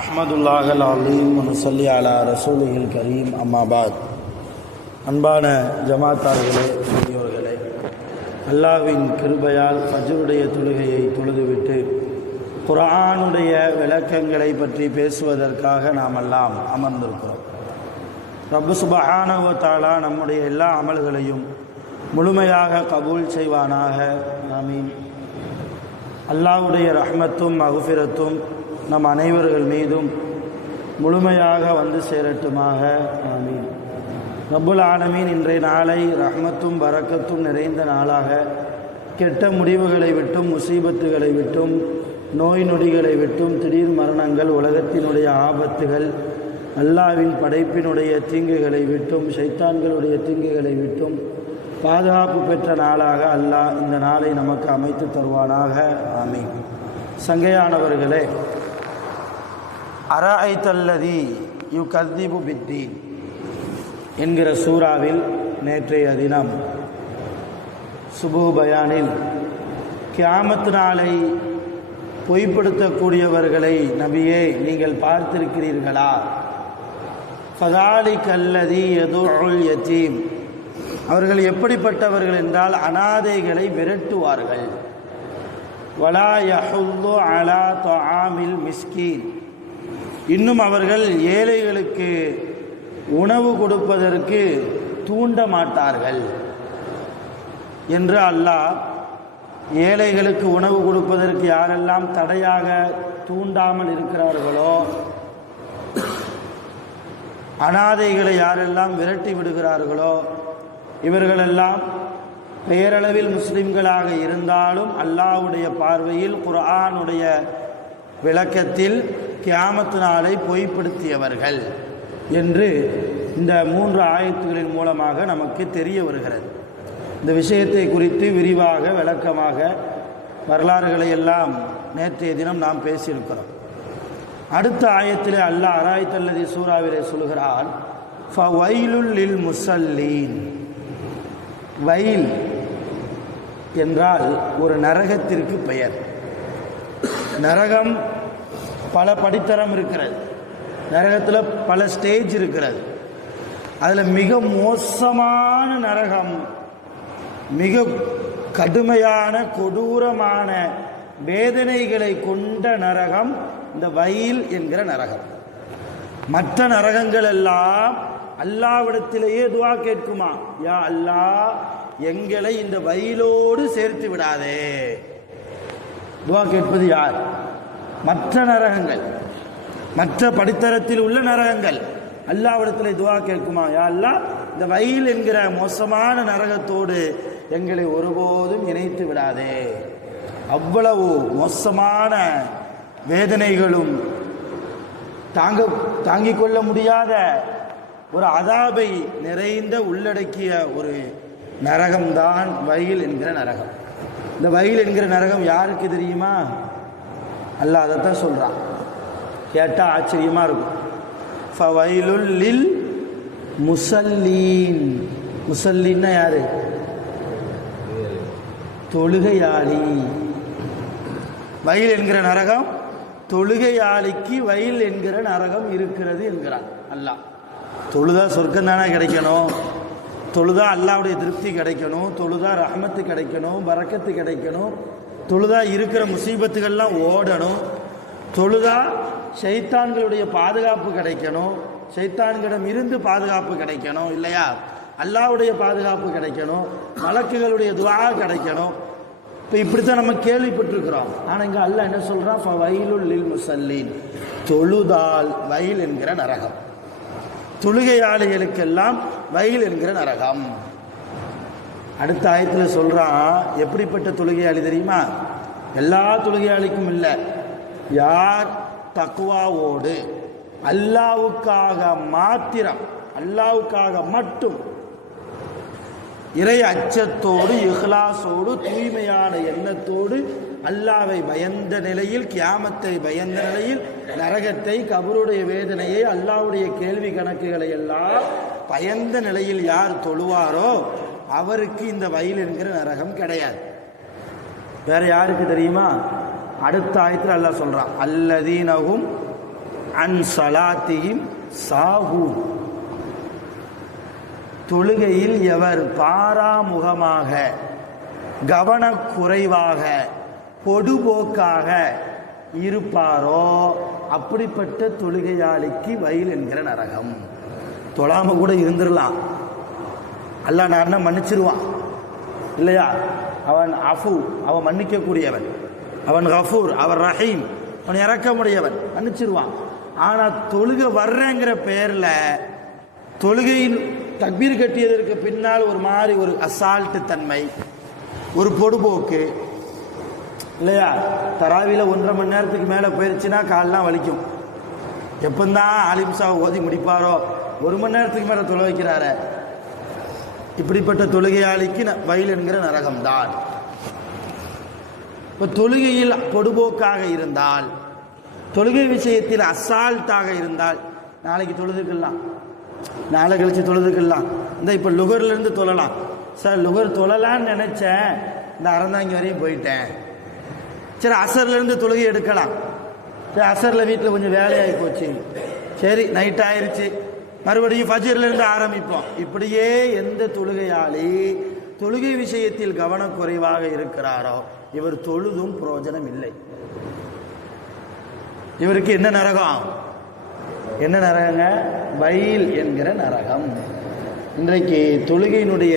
அஹ்மதுல்லாஹல் அலீம் நுஸல்லி அலா ரசூலில் கரீம் அம்மாபாத். அன்பான ஜமாத்தார்களே, பெரியோர்களே, அல்லாஹ்வின் கிருபையால் ஃபஜ்ருடைய தொழுகையை தொழுதுவிட்டு குர்ஆனுடைய விளக்கங்களை பற்றி பேசுவதற்காக நாம் எல்லாம் அமர்ந்திருக்கிறோம். ரப்பு சுப்ஹானஹு வ தஆலா நம்முடைய எல்லா அமல்களையும் முழுமையாக கபூல் செய்வானாக. ஆமீன். அல்லாஹ்வுடைய ரஹ்மத்தும் மக்ஃபிரத்தும் நம் அனைவர்கள் மீதும் முழுமையாக வந்து சேரட்டுமாக. ஆமீன். ரப்புல் ஆலமீன் இன்றைய நாளை ரஹ்மத்தும் பரக்கத்தும் நிறைந்த நாளாக, கெட்ட முடிவுகளை விட்டும், முசீபத்துகளை விட்டும், நோய் நொடிகளை விட்டும், திடீர் மரணங்கள், உலகத்தினுடைய ஆபத்துகள், அல்லாஹ்வின் படைப்பினுடைய தீங்குகளை விட்டும், ஷைத்தான்களுடைய தீங்குகளை விட்டும் பாதுகாப்பு பெற்ற நாளாக அல்லாஹ் இந்த நாளை நமக்கு அமைத்து தருவானாக. ஆமீன். சங்கையானவர்களே, அரஐத்தல்லதி யுகத்திபு பித்தீன் என்கிற சூறாவில் நேற்றைய தினம் சுபு பயானில் கியாமத் நாளை பொய்ப்படுத்தக்கூடியவர்களை நபியே நீங்கள் பார்த்திருக்கிறீர்களா? ஃபதாலிகல்லதி யதுஉல் யதீம், அவர்கள் எப்படிப்பட்டவர்கள் என்றால் அனாதைகளை விரட்டுவார்கள். வலா யஹுல்லு அலா தஆமில் மிஸ்கீன், இன்னும் அவர்கள் ஏழைகளுக்கு உணவு கொடுப்பதற்கு தூண்ட மாட்டார்கள் என்று அல்லாஹ் ஏழைகளுக்கு உணவு கொடுப்பதற்கு யாரெல்லாம் தடையாக தூண்டாமல் இருக்கிறார்களோ, அனாதைகளை யாரெல்லாம் விரட்டி விடுகிறார்களோ, இவர்களெல்லாம் பெயரளவில் முஸ்லிம்களாக இருந்தாலும் அல்லாஹ்வுடைய பார்வையில் குர்ஆனுடைய விளக்கத்தில் கியாமத் நாளை பொய்ப்படுத்தியவர்கள் என்று இந்த 3 ஆயத்துகளின் மூலமாக நமக்கு தெரிய வருகிறது. இந்த விஷயத்தை குறித்து விரிவாக விளக்கமாக வரலாறுகளை எல்லாம் நேற்றைய தினம் நாம் பேசியிருக்கிறோம். அடுத்த ஆயத்திலே அல்லாஹ் அரஐத்தல்லதி சூறாவிலே சொல்கிறான், ஃபவைலுல் லில் முஸல்லீன். வைல் என்றால் ஒரு நரகத்திற்கு பெயர். நரகம் பல படித்தரம் இருக்கிறது, நரகத்தில் பல ஸ்டேஜ் இருக்கிறது. அதில் மிக மோசமான நரகம், மிக கடுமையான கொடூரமான வேதனைகளை கொண்ட நரகம் இந்த வைல் என்கிற நரகம். மற்ற நரகங்கள் எல்லாம் அல்லாஹ்விடத்திலேயே துஆ கேட்குமா, யா அல்லாஹ் எங்களை இந்த வைலோடு சேர்த்து விடாதே. துஆ கேட்பது யார்? மற்ற நரகங்கள், மற்ற படித்தரத்தில் உள்ள நரகங்கள் அல்லாஹ்விடத்திலே துஆ கேட்குமா, யா அல்லாஹ் இந்த வைல் என்கிற மோசமான நரகத்தோடு எங்களை ஒருபோதும் இணைத்து விடாதே. அவ்வளவு மோசமான வேதனைகளும் தாங்கிக் கொள்ள முடியாத ஒரு அதாபை நிறைந்த உள்ளடக்கிய ஒரு நரகம்தான் வைல் என்கிற நரகம். இந்த வைல் என்கிற நரகம் யாருக்கு தெரியுமா? அல்லாஹ் அதைத்தான் சொல்றான். கேட்டால் ஆச்சரியமா இருக்கும். ஃபவைலுல் லில் முஸல்லீன். முஸல்லீன்னா யாரு? தொழுகையாளி. வைல் என்கிற நரகம், தொழுகையாளிக்கு வைல் என்கிற நரகம் இருக்கிறது என்கிறான் அல்லாஹ். தொழுதா சொர்க்கம் தானே கிடைக்கணும், தொழுதா அல்லாஹ்வுடைய திருப்தி கிடைக்கணும், தொழுதா ரஹ்மத்து கிடைக்கணும், பரக்கத்து கிடைக்கணும், தொழுதா இருக்கிற முசீபத்துகள்லாம் ஓடணும், தொழுதா ஷைத்தான்களுடைய பாதுகாப்பு கிடைக்கணும், ஷைத்தான்களிடம் இருந்து பாதுகாப்பு கிடைக்கணும் இல்லையா, அல்லாஹ்வுடைய பாதுகாப்பு கிடைக்கணும், மலக்குகளுடைய துஆ கிடைக்கணும். இப்போ இப்படித்தான் நம்ம கேள்விப்பட்டிருக்கிறோம். ஆனால் இங்கே அல்லாஹ் என்ன சொல்கிறான்? ஃபவைலுல் லில் முஸல்லீன், தொழுதால் வைல் என்கிற நரகம், தொழுகையாளிகளுக்கெல்லாம் வைல் என்கிற நரகம். அடுத்த ஆயத்தில் சொல்றான், எப்படிப்பட்ட தொழுகையாளி தெரியுமா? எல்லா தொழுகையாளிக்கும் இல்லை, யார் தக்வாவோடு அல்லாஹ்வுக்காக மாத்திரம், அல்லாஹ்வுக்காக மட்டும் இறை அச்சத்தோடு இஹ்லாஸோடு தூய்மையான எண்ணத்தோடு அல்லாஹ்வை பயந்த நிலையில், கியாமத்தை பயந்த நிலையில், நரகத்தை, கபருடைய வேதனையை, அல்லாஹ்வுடைய கேள்வி கணக்குகளை எல்லாம் பயந்த நிலையில் யார் தொழுவாரோ அவருக்கு இந்த வைல் என்கிற நரகம் கிடையாது. வேற யாருக்கு தெரியுமா? அடுத்த ஆயத்தில் அல்லாஹ் சொல்றான், அல்லதீனஹும் அன் ஸலாத்திஹிம் சாஹூன். தொழுகையில் எவர் பாராமுகமாக, கவனக்குறைவாக, பொடுபோக்காக இருப்பாரோ அப்படிப்பட்ட தொழுகையாளிக்கு வயல் என்கிற நரகம். தொழாம கூட இருந்துடலாம், அல்லாஹ் நான்னா மன்னிச்சிருவான் இல்லையா? அவன் அஃபு, அவன் மன்னிக்கக்கூடியவன். அவன் கஃபூர், அவன் ரஹீம், அவன் இறக்கமுடையவன், மன்னிச்சிருவான். ஆனால் தொழுகை வர்றேங்கிற பெயரில் தொழுகையின் தக்பீர் கட்டியதற்கு பின்னால் ஒரு மாதிரி ஒரு அசால்ட்டு தன்மை, ஒரு பொடுபோக்கு இல்லையா? தராவியில் 1.5 மணி நேரத்துக்கு மேலே போயிடுச்சுன்னா காலெலாம் வலிக்கும். எப்பந்தான் ஆலிம்சா ஓதி முடிப்பாரோ, 1 மணி நேரத்துக்கு மேலே தொலை வைக்கிறார. இப்படிப்பட்ட தொழுகையாளிக்கு வயல் என்கிற நரகம்தான். இப்போ தொழுகையில் பொடுபோக்காக இருந்தால், தொழுகை விஷயத்தில் அசால்ட்டாக இருந்தால், நாளைக்கு தொழுதுக்கலாம், நாளை கழிச்சு தொழுதுக்கலாம். இந்த இப்போ லுகர்லேருந்து தொழலாம் சார், லுகர் தொழலான்னு நினச்சேன், இந்த அறந்தாங்கி வரையும் போயிட்டேன். சரி, அசர்லேருந்து தொழுகை எடுக்கலாம். சரி, அசரில் வீட்டில் கொஞ்சம் வேலையாகி போச்சு, சரி நைட் ஆயிடுச்சு, மறுபடியும் ஃபஜ்ர்லேருந்து ஆரம்பிப்போம். இப்படியே எந்த தொழுகையாளி தொழுகை விஷயத்தில் கவனக்குறைவாக இருக்கிறாரோ இவர் தொழுதும் பிரயோஜனம் இல்லை. இவருக்கு என்ன நரகம்? என்ன நரகங்க? வயல் என்கிற நரகம். இன்றைக்கு தொழுகையினுடைய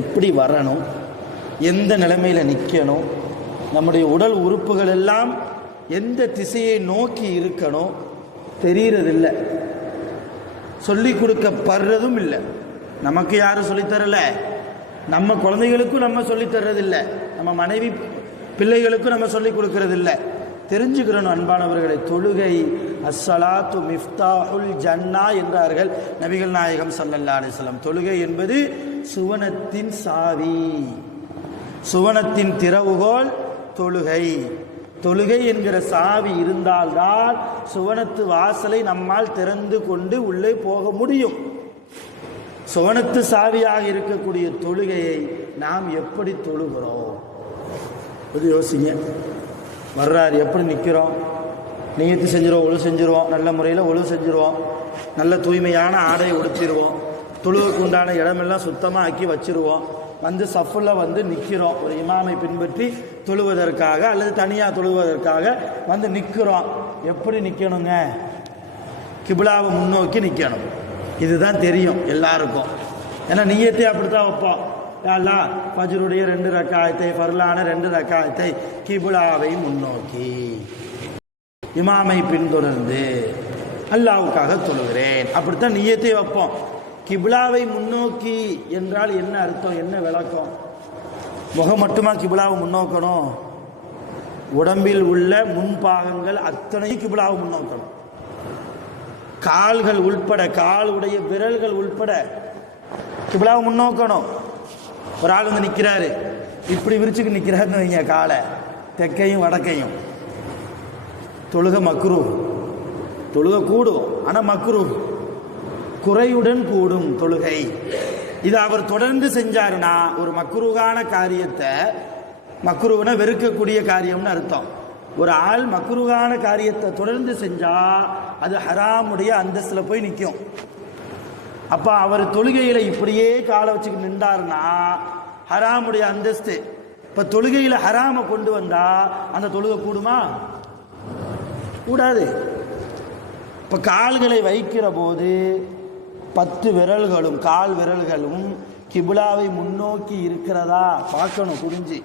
எப்படி வரணும், எந்த நிலைமையில் நிற்கணும், நம்முடைய உடல் உறுப்புகள் எல்லாம் எந்த திசையை நோக்கி இருக்கணும் தெரிகிறதில்லை, சொல்லிக் கொடுக்கப்படுறதும் இல்லை. நமக்கு யாரும் சொல்லித்தரல, நம்ம குழந்தைகளுக்கும் நம்ம சொல்லித்தர்றதில்லை, நம்ம மனைவி பிள்ளைகளுக்கும் நம்ம சொல்லிக் கொடுக்கறதில்லை. தெரிஞ்சுக்கிறோம் அன்பானவர்களை. தொழுகை அஸ்ஸலாத்து மிஃப்தாஹுல் ஜன்னா என்றார்கள் நபிகள் நாயகம் ஸல்லல்லாஹு அலைஹி வஸல்லம். தொழுகை என்பது சுவனத்தின் சாவி, சுவனத்தின் திறவுகோல் தொழுகை. தொழுகை என்கிற சாவி இருந்தால்தான் சுவனத்து வாசலை நம்மால் திறந்து கொண்டு உள்ளே போக முடியும். சுவனத்து சாவியாக இருக்கக்கூடிய தொழுகையை நாம் எப்படி தொழுகிறோம்? இது யோசிங்க. வர்றார், எப்படி நிற்கிறோம்? நியத்து செஞ்சிருவோம், ஒழு செஞ்சுருவோம், நல்ல முறையில் ஒழு செஞ்சுருவோம், நல்ல தூய்மையான ஆடையை உடுத்திடுவோம், தொழுவுக்கு உண்டான இடமெல்லாம் சுத்தமாக ஆக்கி வச்சுருவோம், வந்து சஃபில் வந்து நிற்கிறோம். ஒரு இமாமை பின்பற்றி தொழுவதற்காக அல்லது தனியாக தொழுவதற்காக வந்து நிற்கிறோம். எப்படி நிற்கணுங்க? கிபிலாவை முன்னோக்கி நிற்கணும். இதுதான் தெரியும் எல்லாருக்கும். ஏன்னா நியத்தை அப்படித்தான் வைப்போம். அல்லா ஃபஜ்ருடைய 2 ரக்காயத்தை, ஃபர்லான 2 ரக்காயத்தை கிபிலாவை முன்னோக்கி இமாமை பின்தொடர்ந்து அல்லாவுக்காக தொழுகிறேன், அப்படித்தான் நியத்தை வைப்போம். கிபிலாவை முன்னோக்கி என்றால் என்ன அர்த்தம், என்ன விளக்கம்? முகம் மட்டுமா கிபிலாவை முன்னோக்கணும்? உடம்பில் உள்ள முன்பாகங்கள் அத்தனை கிபிலாவை முன்னோக்கணும். கால்கள் உள்பட, காலுடைய விரல்கள் உள்பட கிபிலாவை முன்னோக்கணும். ஒரு ஆள் வந்து நிற்கிறாரு, இப்படி விரிச்சுக்கு நிற்கிறாருன்னு வைங்க, காலை தெற்கையும் வடக்கையும். தொழுக மக்ரூ, தொழுக கூடும், ஆனால் மக்ரூ, குறையுடன் கூடும் தொழுகை. இது அவர் தொடர்ந்து செஞ்சாருன்னா ஒரு மக்ரூகான காரியத்தை, மக்ரூவனை வெறுக்கக்கூடிய காரியம்னு அர்த்தம். ஒரு ஆள் மக்ரூகான காரியத்தை தொடர்ந்து செஞ்சா அது ஹராமுடைய அந்தஸ்துல போய் நிற்கும். அப்ப அவர் தொழுகையில இப்படியே காலை வச்சுக்கு நின்றாருன்னா ஹராமுடைய அந்தஸ்து. இப்ப தொழுகையில ஹராம கொண்டு வந்தா அந்த தொழுகை கூடுமா? கூடாது. இப்ப கால்களை வைக்கிற போது 10 விரல்களும் கால் விரல்களும் கிபிலாவை முன்னோக்கி இருக்கிறதா பார்க்கணும் புரிஞ்சு.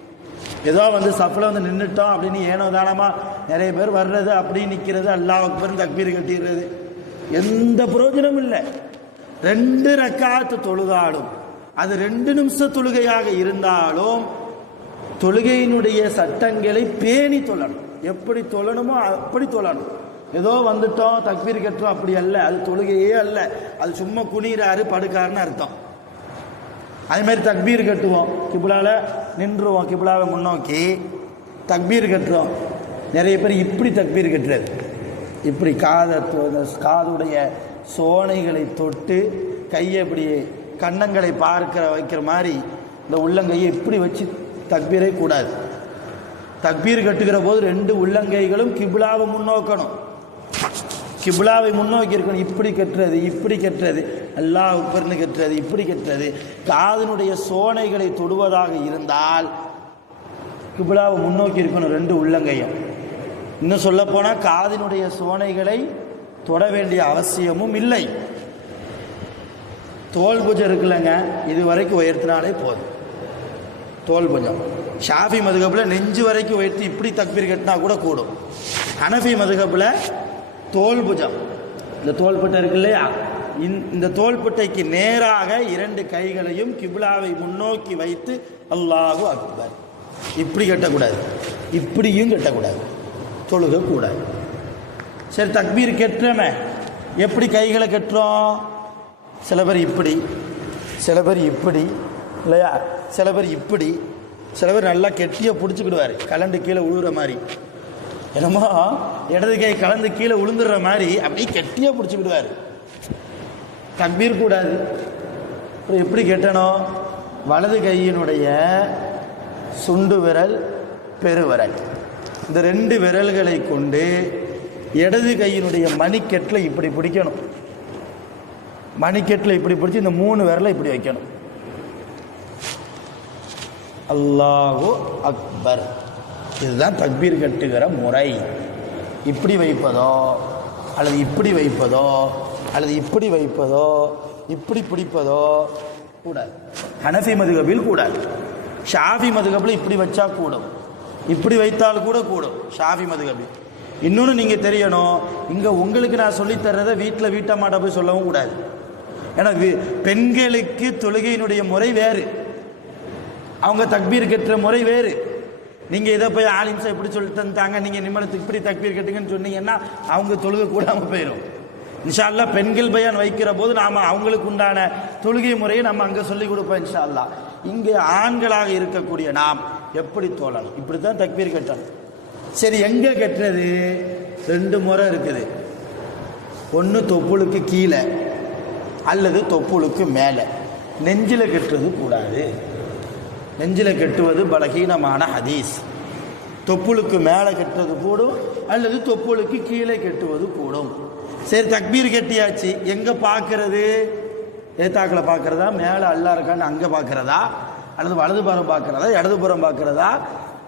ஏதோ வந்து சஃப்ல வந்து நின்றுட்டோம் அப்படின்னு ஏனோ தானமா நிறைய பேர் வர்றது, அப்படி நிற்கிறது, அல்லாஹ் அக்பர் தக்பீர் கட்டிடுறது, எந்த பிரயோஜனமும் இல்லை. 2 ரக்காத்து தொழுதாலும் அது 2 நிமிஷ தொழுகையாக இருந்தாலும் தொழுகையினுடைய சட்டங்களை பேணி தொழணும். எப்படி தொழணுமோ அப்படி தொழணும். ஏதோ வந்துட்டோம் தக்பீர் கட்டுறோம் அப்படி அல்ல, அது தொழுகையே அல்ல. அது சும்மா குனிறாரு படுக்காருன்னு அர்த்தம். அதே மாதிரி தக்பீர் கட்டுவோம், கிபிலால நின்றுவோம், கிபிலாவை முன்னோக்கி தக்பீர் கட்டுறோம். நிறைய பேர் இப்படி தக்பீர் கட்டுறது, இப்படி காதுடைய சோனைகளை தொட்டு கையை இப்படி கன்னங்களை பார்க்கிற வைக்கிற மாதிரி இந்த உள்ளங்கையை இப்படி வச்சு தக்பீரே கூடாது. தக்பீர் கட்டுகிற போது 2 உள்ளங்கைகளும் கிப்லாவை முன்னோக்கணும். கிப்லாவை முன்னோக்கி இருக்கணும். இப்படி கட்டுறது, இப்படி கட்டுறது, அல்லாஹ் அக்பர்னு கட்டுறது, இப்படி கட்டுறது. காதினுடைய சோனைகளை தொடுவதாக இருந்தால் கிப்லாவை முன்னோக்கி இருக்கணும் 2 உள்ளங்கையும். இன்னும் சொல்ல போனால் காதினுடைய சோனைகளை தொட வேண்டிய அவசியமும் இல்லை. தோல் புஜம் இருக்குல்லங்க, இது வரைக்கும் உயர்த்தினாலே போதும். தோல் புஜம் ஷாஃபி மதுகப்பில் நெஞ்சு வரைக்கும் உயர்த்தி இப்படி தக்பீர் கட்டினா கூட கூடும். ஹனஃபி மதுகப்பில் தோல் புஜம், இந்த தோள்பட்டை இருக்கு இல்லையா, இந்த தோள்பட்டைக்கு நேராக 2 கைகளையும் கிப்லாவை முன்னோக்கி வைத்து அல்லாஹு அக்பர் இப்படி கட்டக்கூடாது, இப்படியும் கட்டக்கூடாது, தொழுகக்கூடாது. சரி, தக்பீர் கட்டுறமே எப்படி கைகளை கட்டுறோம்? சில பேர் இப்படி, சில பேர் இப்படி இல்லையா, சில பேர் இப்படி, சில பேர் நல்லா கெட்டியாக பிடிச்சிக்கிடுவார், கலண்டு கீழே உழுவுற மாதிரி. என்னமோ இடது கை கலந்து கீழே உளுந்துடுற மாதிரி அப்படி கெட்டியாக பிடிச்சிக்கிடுவார். தக்பீர் கூடாது. அப்புறம் எப்படி கெட்டணும்? வலது கையினுடைய சுண்டு விரல், பெருவிரல், இந்த 2 விரல்களை கொண்டு இடது கையினுடைய மணிக்கெட்டில் இப்படி பிடிக்கணும். மணிக்கெட்டில் இப்படி பிடிச்சி இந்த 3 விரலை இப்படி வைக்கணும். அல்லாஹு அக்பர், இதுதான் தக்பீர் கட்டுகிற முறை. இப்படி வைப்பதோ அல்லது இப்படி வைப்பதோ அல்லது இப்படி வைப்பதோ இப்படி பிடிப்பதோ கூடாது. ஹனஃபி மதுகபில் கூடாது. ஷாஃபி மதுகபில் இப்படி வச்சா கூடும், இப்படி வைத்தால் கூட கூடும் ஷாஃபி மதுகபில். இன்னொன்று நீங்கள் தெரியணும், இங்கே உங்களுக்கு நான் சொல்லித்தர்றதை வீட்டில் வீட்டம்மாட்ட போய் சொல்லவும் கூடாது. ஏன்னா பெண்களுக்கு தொழுகையினுடைய முறை வேறு, அவங்க தக்பீர் கட்டுற முறை வேறு. நீங்கள் இதை போய் ஆலிம்ஸை இப்படி சொல்லி தந்தாங்க, நீங்கள் நிம்மளத்துக்கு இப்படி தக்பீர் கட்டுங்கன்னு சொன்னீங்கன்னா அவங்க தொழுகை கூடாமல் போயிடும். இன்ஷா அல்லாஹ் பெண்கள் பயான் வைக்கிற போது நாம் அவங்களுக்கு உண்டான தொழுகை முறையை நம்ம அங்கே சொல்லிக் கொடுப்போம் இன்ஷா அல்லாஹ். இங்கே ஆண்களாக இருக்கக்கூடிய நாம் எப்படி தோழணும், இப்படி தான் தக்பீர் கட்டணும். சரி, எங்கே கட்டுறது? 2 முறை இருக்குது. ஒன்று தொப்புளுக்கு கீழே அல்லது தொப்புளுக்கு மேலே. நெஞ்சில் கட்டுறது கூடாது. நெஞ்சில் கட்டுவது பலகீனமான ஹதீஸ். தொப்புளுக்கு மேலே கட்டுறது கூடும் அல்லது தொப்புளுக்கு கீழே கட்டுவது கூடும். சரி, தக்பீர் கட்டியாச்சு, எங்கே பார்க்கறது? ஏத்தாக்கில் பார்க்குறதா, மேலே அல்லா இருக்கான்னு அங்கே பார்க்குறதா, அல்லது வலதுபுறம் பார்க்குறதா, இடதுபுறம் பார்க்குறதா?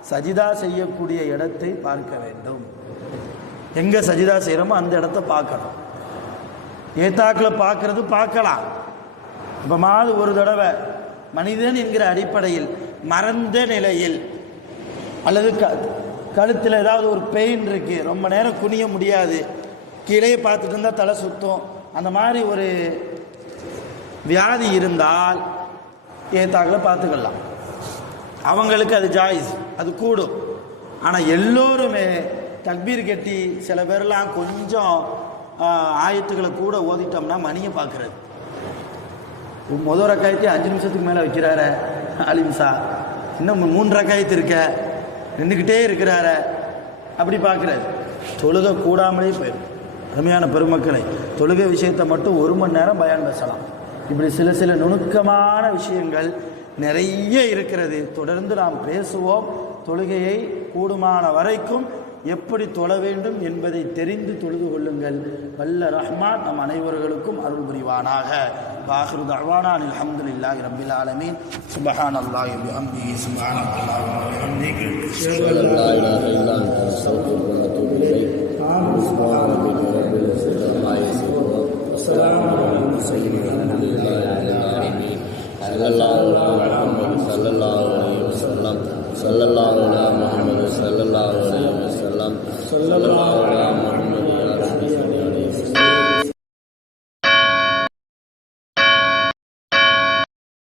சஜிதா செய்யக்கூடிய இடத்தை பார்க்க வேண்டும். எங்கே சஜிதா செய்கிறோமோ அந்த இடத்த பார்க்கணும். ஏத்தாக்கில் பார்க்கறது பார்க்கலாம். இப்போ மாது ஒரு தடவை மனிதன் என்கிற அடிப்படையில் மறந்த நிலையில் அல்லது கழுத்தில் ஏதாவது ஒரு பெயின் இருக்குது, ரொம்ப நேரம் குனிய முடியாது, கீழே பார்த்துட்டு இருந்தால் தலை சுத்தம், அந்த மாதிரி ஒரு வியாதி இருந்தால் ஏத்தாக்கில் பார்த்துக்கலாம். அவங்களுக்கு அது ஜாயிஸ், அது கூடும். ஆனால் எல்லோருமே தக்பீர் கட்டி சில பேர்லாம் கொஞ்சம் ஆயத்துக்களை கூட ஓதிட்டோம்னா மணியை பார்க்குறது. முதல் ரக்காயத்தை 5 நிமிஷத்துக்கு மேலே வைக்கிறாரு அலிம்சா, இன்னும் 3 ரக்காயத்து இருக்க நின்றுக்கிட்டே இருக்கிறார, அப்படி பார்க்குறாரு. தொழுகை கூடாமலே போயிடும். அருமையான பெருமக்களை, தொழுகை விஷயத்தை மட்டும் 1 மணி நேரம் பயான் பேசலாம். இப்படி சில நுணுக்கமான விஷயங்கள் நிறைய இருக்கிறது. தொடர்ந்து நாம் பேசுவோம். தொழுகையை கூடுமான வரைக்கும் எப்படி தொழ வேண்டும் என்பதை தெரிந்து தொழுது கொள்ளுங்கள். வல்ல ரஹ்மான் நம் அனைவர்களுக்கும் அருள் புரிவானாக. ஆகிரு தஅவானா அல்ஹம்துலில்லாஹி ரப்பில் ஆலமீன். சுப்ஹானல்லாஹி வ பிஹம்திஹி சுப்ஹானல்லாஹி வ பிஹம்திஹி அஷ்ஹது அன் லா இலாஹா இல்லா அன்த அஸ்தக்ஃபிருக வ அத்தூபு இலைக். சுப்ஹானல்லாஹி ரப்பில் இஸ்ஸத்தி அம்மா யசிஃபூன் வ ஸலாமுன் அலல் முர்ஸலீன் வல்ஹம்துலில்லாஹி ரப்பில் ஆலமீன். ஸல்லல்லாஹு அலைஹி வஸல்லம்.